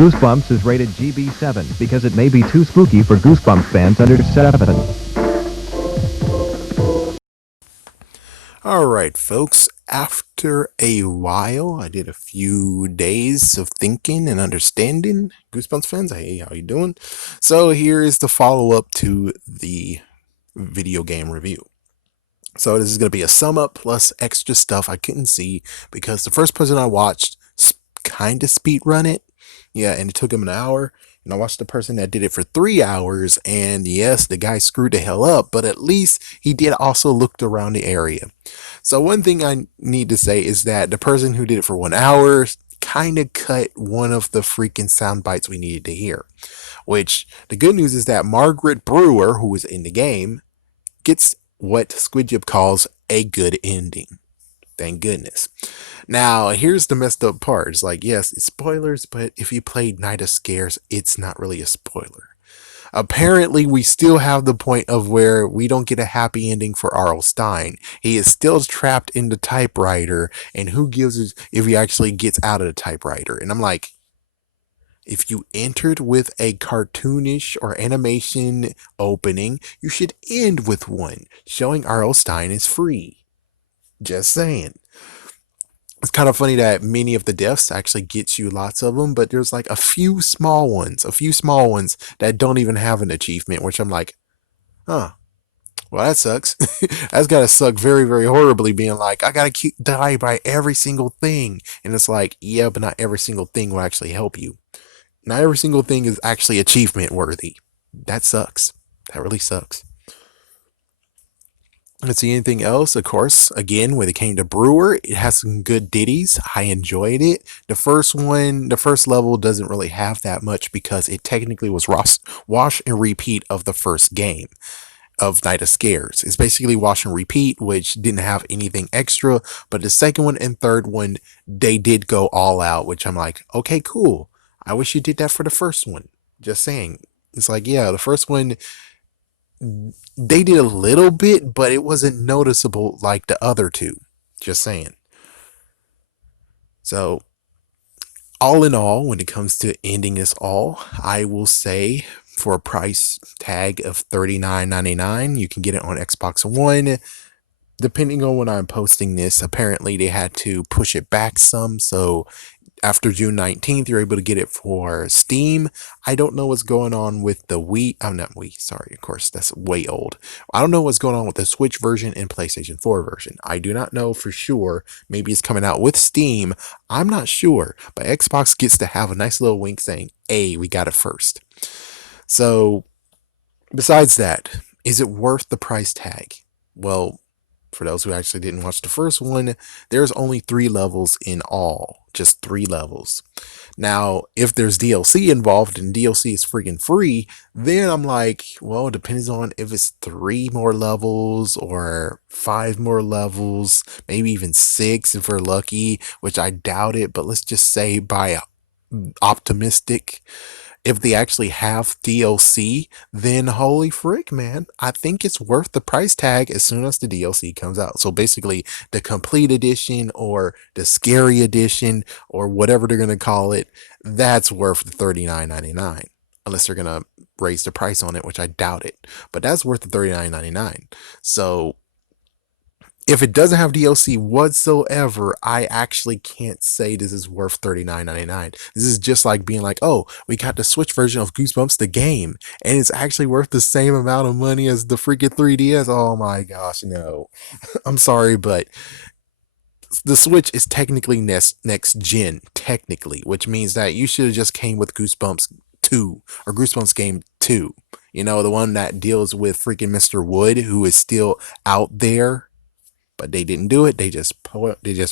Goosebumps is rated GB7 because it may be too spooky for Goosebumps fans under 7. Alright, folks, after a while, I did a few days of thinking and understanding. Goosebumps fans, hey, how you doing? So here is the follow-up to the video game review. So this is going to be a sum up plus extra stuff I couldn't see because the first person I watched kind of speed run it. Yeah, and it took him an hour. And I watched the person that did it for 3 hours, and yes, the guy screwed the hell up, but at least he did also looked around the area. So one thing I need to say is that the person who did it for 1 hour kind of cut one of the freaking sound bites we needed to hear. Which the good news is that Margaret Brewer, who was in the game, gets what Squidjib calls a good ending. Thank goodness. Now, here's the messed up part. It's like, yes, it's spoilers, but if you played Night of Scares, it's not really a spoiler. Apparently, we still have the point of where we don't get a happy ending for R.L. Stine. He is still trapped in the typewriter, and who gives a if he actually gets out of the typewriter? And I'm like, if you entered with a cartoonish or animation opening, you should end with one showing R.L. Stine is free. Just saying. It's kind of funny that many of the deaths actually get you lots of them, but there's like a few small ones that don't even have an achievement, which I'm like, huh, well, that sucks. That's gotta suck very, very horribly being like, I gotta die by every single thing. And it's like, yeah, but not every single thing will actually help you. Not every single thing is actually achievement worthy. That sucks. That really sucks. Let's see anything else. Of course, again, when it came to Brewer, it has some good ditties. I enjoyed it. The first level doesn't really have that much because it technically was wash and repeat of the first game of Night of Scares. It's basically wash and repeat, which didn't have anything extra. But the second one and third one, they did go all out, which I'm like, okay, cool. I wish you did that for the first one. Just saying. It's like, yeah, the first one they did a little bit, but it wasn't noticeable like the other two. Just saying. So, all in all, when it comes to ending this all, I will say for a price tag of $39.99, you can get it on Xbox One. Depending on when I'm posting this, apparently they had to push it back some, so after June 19th, you're able to get it for Steam. I don't know what's going on with the Wii. I'm not Wii, sorry, of course, that's way old. I don't know what's going on with the Switch version and PlayStation 4 version. I do not know for sure. Maybe it's coming out with Steam. I'm not sure. But Xbox gets to have a nice little wink saying, hey, we got it first. So, besides that, is it worth the price tag? Well, for those who actually didn't watch the first one, there's only 3 levels in all. Just 3 levels. Now, if there's DLC involved and DLC is freaking free, then I'm like, well, it depends on if it's 3 more levels or 5 more levels, maybe even 6 if we're lucky, which I doubt it, but let's just say by optimistic, if they actually have DLC, then holy frick, man, I think it's worth the price tag as soon as the DLC comes out. So basically, the complete edition or the scary edition or whatever they're going to call it, that's worth the $39.99. Unless they're going to raise the price on it, which I doubt it. But that's worth the $39.99. So if it doesn't have DLC whatsoever, I actually can't say this is worth $39.99. This is just like being like, oh, we got the Switch version of Goosebumps the game, and it's actually worth the same amount of money as the freaking 3DS. Oh my gosh, no. I'm sorry, but the Switch is technically next gen, technically, which means that you should have just came with Goosebumps 2 or Goosebumps Game 2. You know, the one that deals with freaking Mr. Wood, who is still out there, but they didn't do it. They just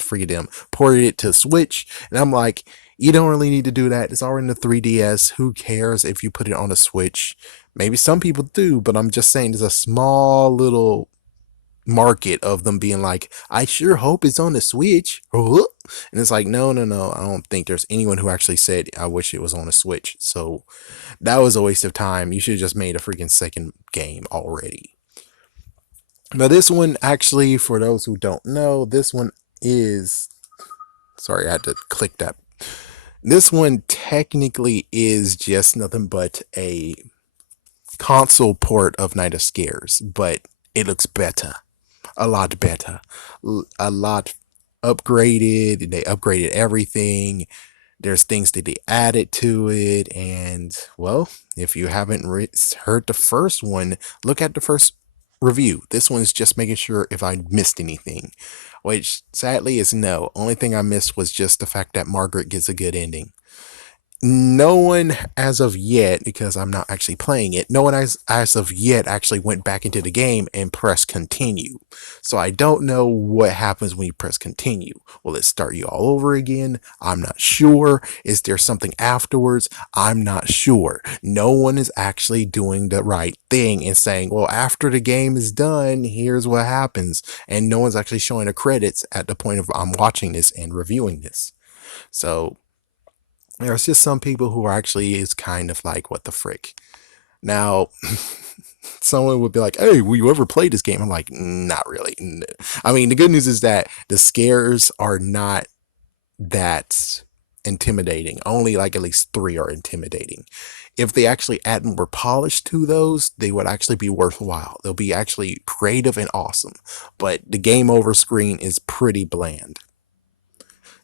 freed them, ported it to Switch, and I'm like, you don't really need to do that. It's already in the 3DS. Who cares if you put it on a Switch? Maybe some people do, but I'm just saying there's a small little market of them being like, I sure hope it's on the Switch. And it's like, no. I don't think there's anyone who actually said, I wish it was on a Switch. So that was a waste of time. You should have just made a freaking second game already. Now, this one actually, for those who don't know, this one is. Sorry, I had to click that. This one technically is just nothing but a console port of Night of Scares, but it looks better, a lot better, a lot upgraded. They upgraded everything. There's things that they added to it, and well, if you haven't heard the first one, look at the first review. This one's just making sure if I missed anything, which sadly is no. Only thing I missed was just the fact that Margaret gets a good ending. No one as of yet, because I'm not actually playing it, no one as of yet actually went back into the game and pressed continue. So I don't know what happens when you press continue. Will it start you all over again? I'm not sure. Is there something afterwards? I'm not sure. No one is actually doing the right thing and saying, well, after the game is done, here's what happens. And no one's actually showing the credits at the point of I'm watching this and reviewing this. So there's just some people who are actually is kind of like, what the frick? Now, someone would be like, hey, will you ever play this game? I'm like, not really. I mean, the good news is that the scares are not that intimidating. Only like at least 3 are intimidating. If they actually add more polish to those, they would actually be worthwhile. They'll be actually creative and awesome. But the game over screen is pretty bland.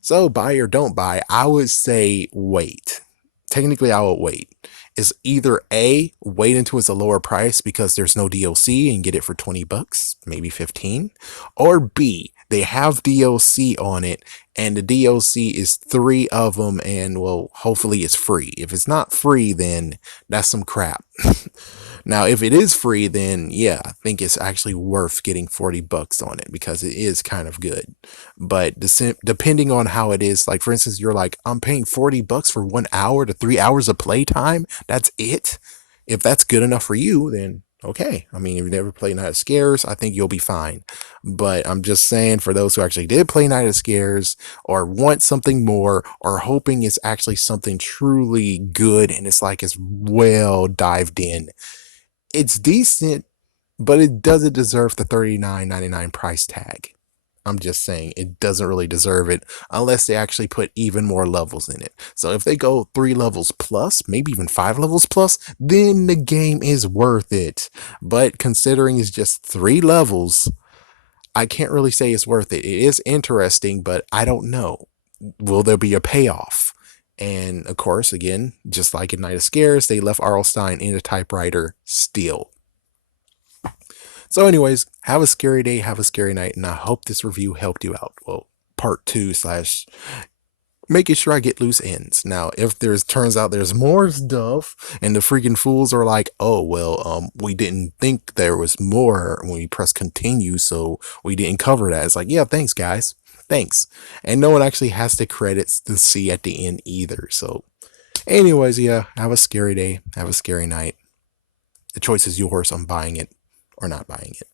So buy or don't buy, I would say wait. Technically, I would wait. Is either A, wait until it's a lower price because there's no DLC and get it for 20 bucks, maybe 15, or B, they have DLC on it and the DLC is 3 of them and well, hopefully it's free. If it's not free, then that's some crap. Now, if it is free, then yeah, I think it's actually worth getting 40 bucks on it because it is kind of good. But depending on how it is, like for instance, you're like, I'm paying 40 bucks for 1 hour to 3 hours of playtime. That's it. If that's good enough for you, then okay. I mean, if you never played Night of Scares, I think you'll be fine. But I'm just saying for those who actually did play Night of Scares or want something more or hoping it's actually something truly good and it's like it's well dived in, it's decent, but it doesn't deserve the $39.99 price tag. I'm just saying it doesn't really deserve it unless they actually put even more levels in it. So if they go 3 levels plus, maybe even 5 levels plus, then the game is worth it. But considering it's just 3 levels, I can't really say it's worth it. It is interesting, but I don't know. Will there be a payoff? And of course, again, just like in Night of Scares, they left R.L. Stine in a typewriter still. So, anyways, have a scary day, have a scary night, and I hope this review helped you out. Well, part 2 slash making sure I get loose ends. Now, if there's turns out there's more stuff, and the freaking fools are like, oh well, we didn't think there was more when we press continue, so we didn't cover that. It's like, yeah, thanks guys, thanks. And no one actually has the credits to see at the end either. So, anyways, yeah, have a scary day, have a scary night. The choice is yours on buying it or not buying it.